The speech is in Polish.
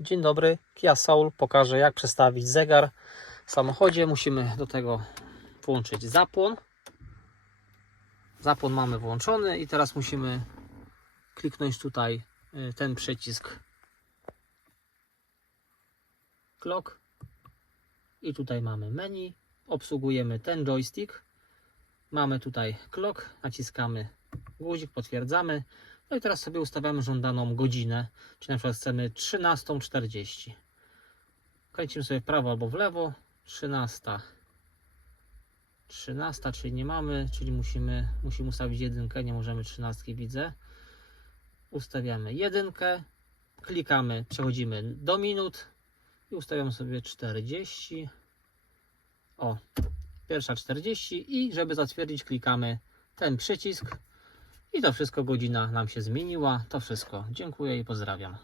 Dzień dobry, Kia Soul. Pokażę jak przestawić zegar w samochodzie. Musimy do tego włączyć zapłon. Zapłon mamy włączony i teraz musimy kliknąć tutaj y, ten przycisk clock i tutaj mamy menu. Obsługujemy ten joystick. Mamy tutaj clock, naciskamy guzik, potwierdzamy. No i teraz sobie ustawiamy żądaną godzinę, czyli na przykład chcemy 13.40. Kręcimy sobie w prawo albo w lewo. 13. 13, czyli nie mamy, czyli musimy, musimy ustawić jedynkę, nie możemy 13 widzę. Ustawiamy jedynkę, klikamy, przechodzimy do minut i ustawiamy sobie 40. O, pierwsza 40 i żeby zatwierdzić klikamy ten przycisk i to wszystko godzina nam się zmieniła. To wszystko. Dziękuję i pozdrawiam.